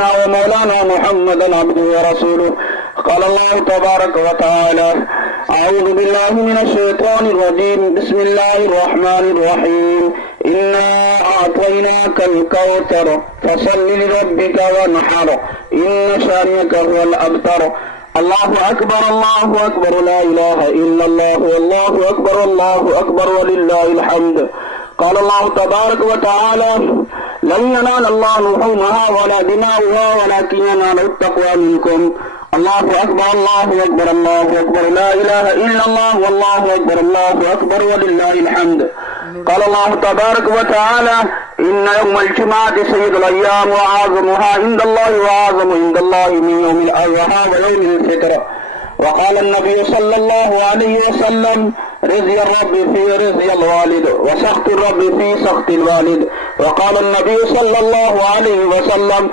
سيدنا ومولانا محمدا عبده ورسوله. قال الله تبارك وتعالى: أعوذ بالله من الشيطان الرجيم. بسم الله الرحمن الرحيم. إنا أعطيناك الكوثر فصل لربك وانحر إن شانئك هو الأبتر. الله أكبر الله أكبر لا إله إلا الله والله أكبر الله أكبر ولله الحمد. قال الله تبارك وتعالى: لن ينال الله لحومها ولا دماؤها ولكن يناله التقوى منكم. الله أكبر الله أكبر الله أكبر لا إله إلا الله والله أكبر الله أكبر ولله الحمد. قال الله تبارك وتعالى: إن يوم الجمعة سيد الأيام وأعظمها عند الله وأعظم عند الله من يوم الأضحى ويوم الفطر. وقال النبي صلى الله عليه وسلم: رضي الرب في رضي الوالد وسخط الرب في سخط الوالد. وقال النبي صلى الله عليه وسلم: